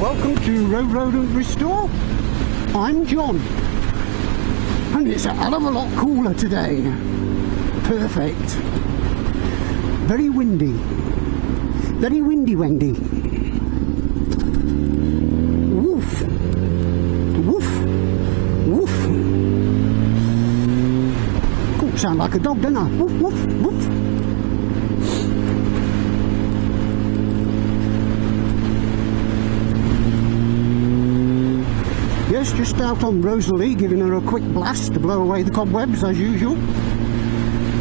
Welcome to Road and Restore. I'm John, and it's a hell of a lot cooler today. Perfect. Very windy. Very windy. Woof. Woof. Woof. Cool, sound like a dog, don't I? Woof, woof, woof. Yes, just out on Rosalie, giving her a quick blast to blow away the cobwebs as usual.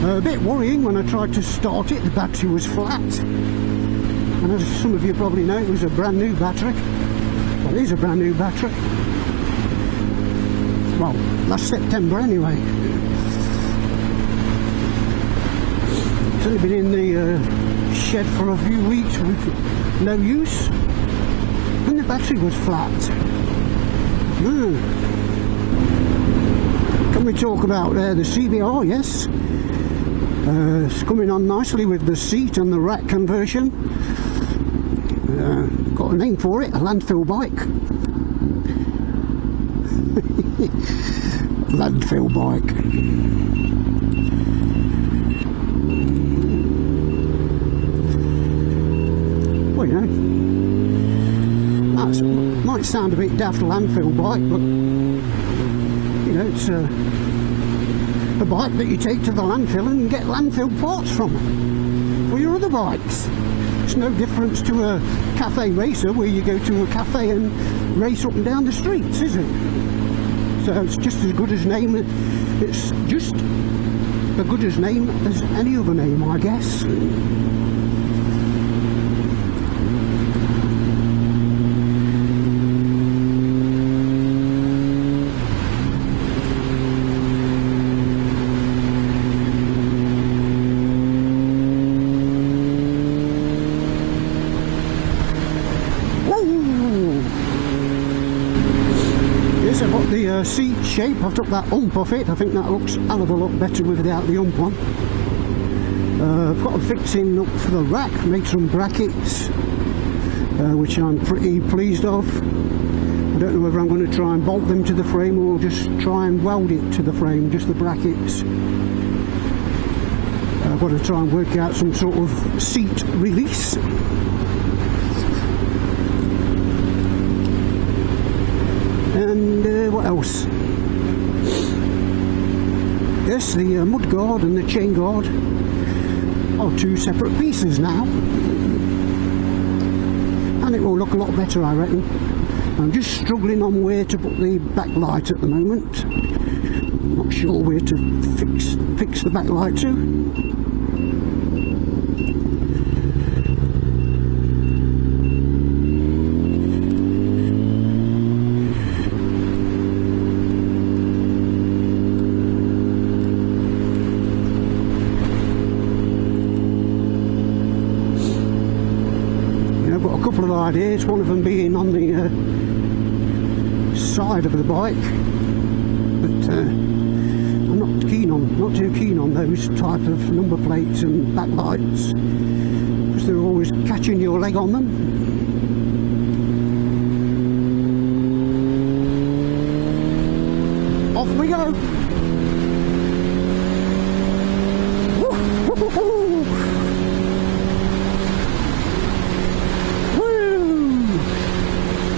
A bit worrying when I tried to start it, the battery was flat. And as some of you probably know, it was a brand new battery. Well, it is a brand new battery. Well, last September anyway. It's only been in the shed for a few weeks with no use. And the battery was flat. Can we talk about the CBR? Yes, it's coming on nicely with the seat and the rack conversion. Got a name for it, a landfill bike. Landfill bike. Well, you know, that might sound a bit daft, landfill bike, but you know, it's a bike that you take to the landfill and get landfill parts from for your other bikes. It's no difference to a cafe racer where you go to a cafe and race up and down the streets, is it? So it's just as good as name. It's just as good as name as any other name, I guess. I've got the seat shape. I've took that ump off it. I think that looks a hell of a lot better without the ump on. I've got a fixing up for the rack, made some brackets, which I'm pretty pleased of. I don't know whether I'm going to try and bolt them to the frame or just try and weld it to the frame, just the brackets. I've got to try and work out some sort of seat release. And what else? Yes, the mud guard and the chain guard are two separate pieces now, and it will look a lot better, I reckon. I'm just struggling on where to put the backlight at the moment. Not sure where to fix the backlight to. Couple of ideas, one of them being on the side of the bike, but I'm not too keen on those type of number plates and backlights because they're always catching your leg on them. Off we go. Woo-hoo-hoo-hoo.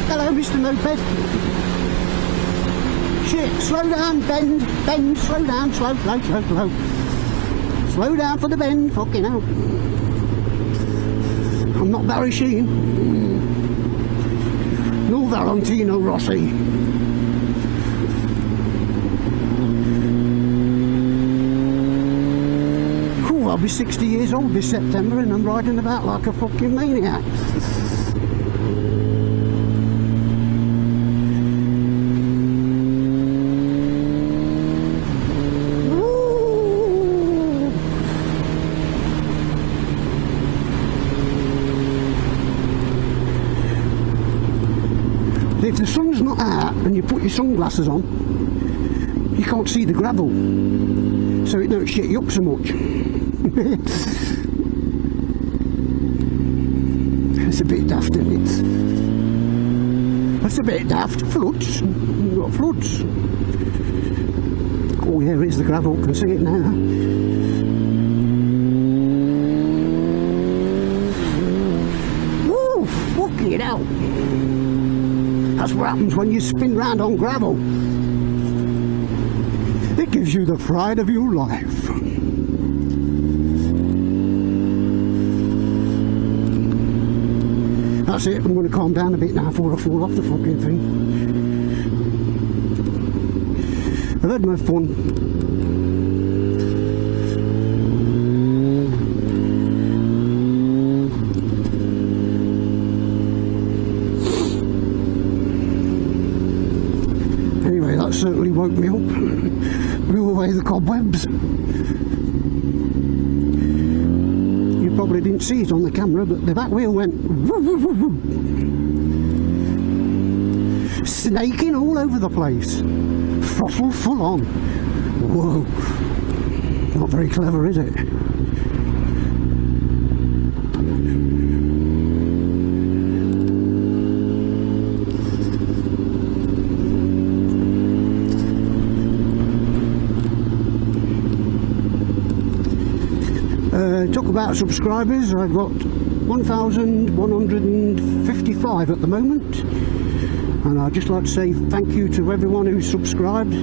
Hello, Mr. Moped. Shit, slow down, bend, slow down, slow. Slow down for the bend, fucking hell. I'm not Barry Sheen. Nor Valentino Rossi. I'll be 60 years old this September and I'm riding about like a fucking maniac. the sun's not out and you put your sunglasses on, you can't see the gravel, so it don't shit you up so much. It's a bit daft, isn't it? That's a bit daft. Floods. You've got floods. Oh yeah, here's the gravel. Can see it now. Woo! Fucking hell! That's what happens when you spin round on gravel. It gives you the fright of your life. That's it, I'm going to calm down a bit now before I fall off the fucking thing. I've had my fun. Anyway, that certainly woke me up. Blew away the cobwebs. Probably didn't see it on the camera, but the back wheel went woo, woo, woo, woo. Snaking all over the place, throttle full on. Whoa, not very clever, is it? Talk about subscribers, I've got 1,155 at the moment, and I'd just like to say thank you to everyone who's subscribed.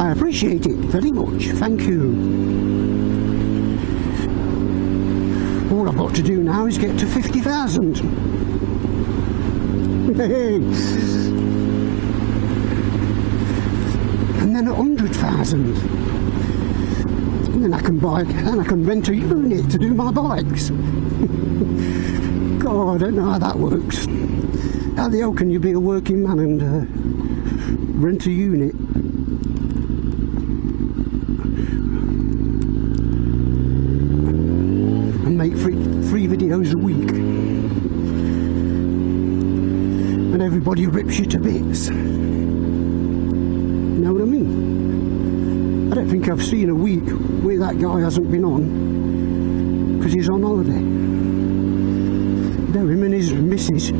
I appreciate it very much, thank you. All I've got to do now is get to 50,000. And then 100,000. And then I can rent a unit to do my bikes. God, I don't know how that works. How the hell can you be a working man and rent a unit? And make three videos a week. And everybody rips you to bits. You know what I mean? I don't think I've seen a week where that guy hasn't been on because he's on holiday. No, him and his missus,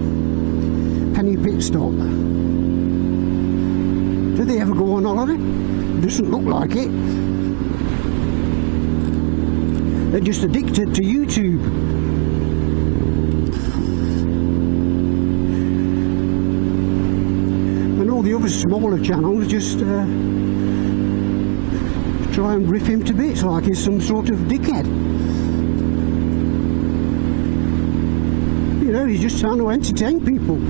Penny Pit Stop. Do they ever go on holiday? Doesn't look like it. They're just addicted to YouTube. And all the other smaller channels just try and rip him to bits like he's some sort of dickhead. You know, he's just trying to entertain people.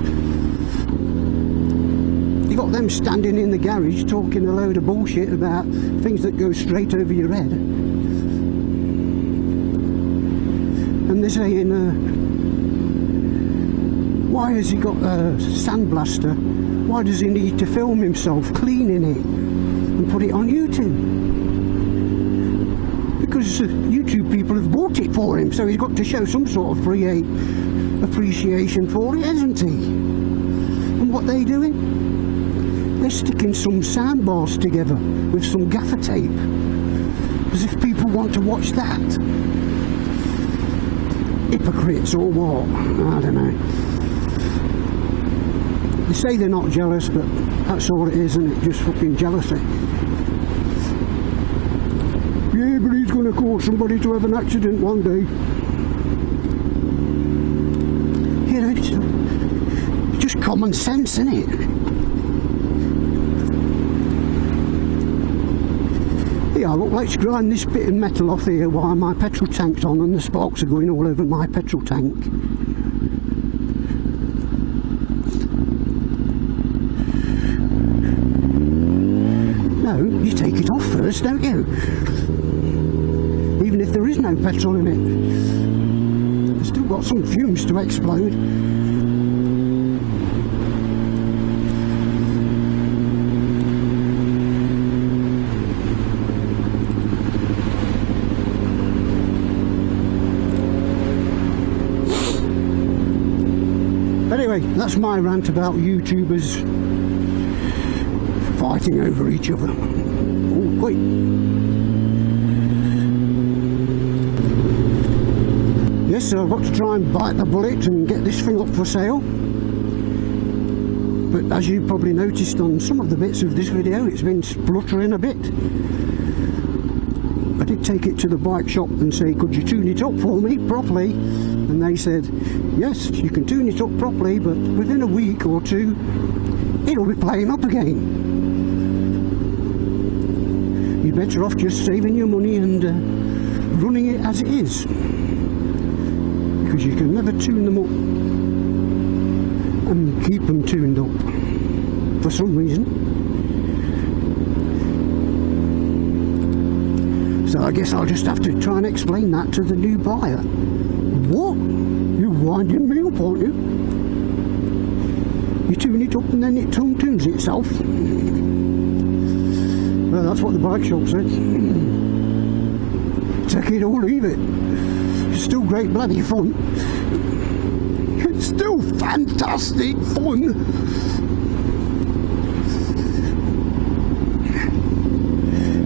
You got them standing in the garage talking a load of bullshit about things that go straight over your head. And they're saying, why has he got a sandblaster? Why does he need to film himself cleaning it and put it on YouTube? Because YouTube people have bought it for him, so he's got to show some sort of appreciation for it, hasn't he? And what they doing? They're sticking some soundbars together with some gaffer tape, as if people want to watch that. Hypocrites or what? I don't know. They say they're not jealous, but that's all it is, isn't it? Just fucking jealousy. Yeah, but he's going to cause somebody to have an accident one day. You know, it's just common sense, isn't it? Yeah, look, let's grind this bit of metal off here while my petrol tank's on and the sparks are going all over my petrol tank. No, you take it off first, don't you? Even if there is no petrol in it. It's still got some fumes to explode. Anyway, Anyway, that's my rant about YouTubers fighting over each other. Oh, quick. Yes, so I've got to try and bite the bullet and get this thing up for sale. But as you probably noticed on some of the bits of this video, it's been spluttering a bit. I did take it to the bike shop and say, could you tune it up for me properly? And they said, yes, you can tune it up properly, but within a week or two, it'll be playing up again. You're better off just saving your money and running it as it is. Because you can never tune them up and keep them tuned up for some reason. So I guess I'll just have to try and explain that to the new buyer. What? You're winding me up, aren't you? You tune it up and then it tunes itself. Well, that's what the bike shop said. Take it or leave it. It's still great bloody fun. It's still fantastic fun.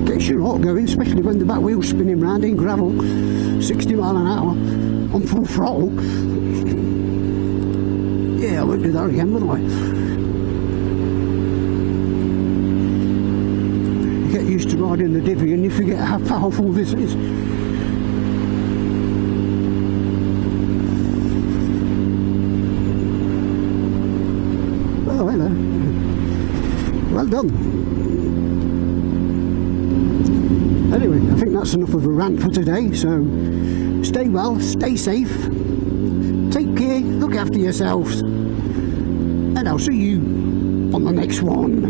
Gets your heart going, especially when the back wheel's spinning round in gravel, 60 mile an hour on full throttle. Yeah, I won't do that again, will I? You get used to riding the divvy and you forget how powerful this is. Oh, hello. Well done. Anyway, I think that's enough of a rant for today, so stay well, stay safe, take care, look after yourselves, and I'll see you on the next one.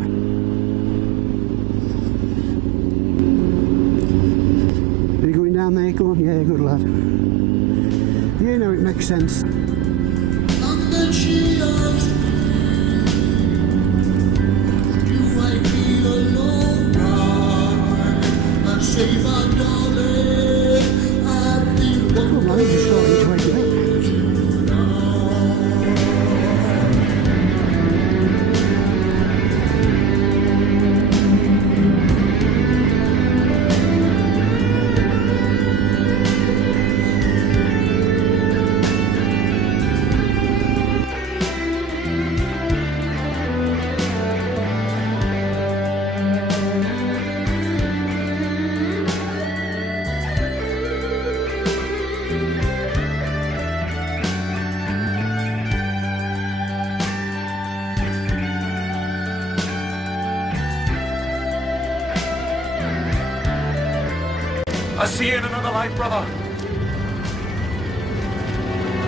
Are you going down there? Go on, yeah, good lad. You know it makes sense. And then she asked me, do I feel alone now? And say, my darling, I feel Oh, my legs are starting to ache a bit. I'll see you in another life, brother.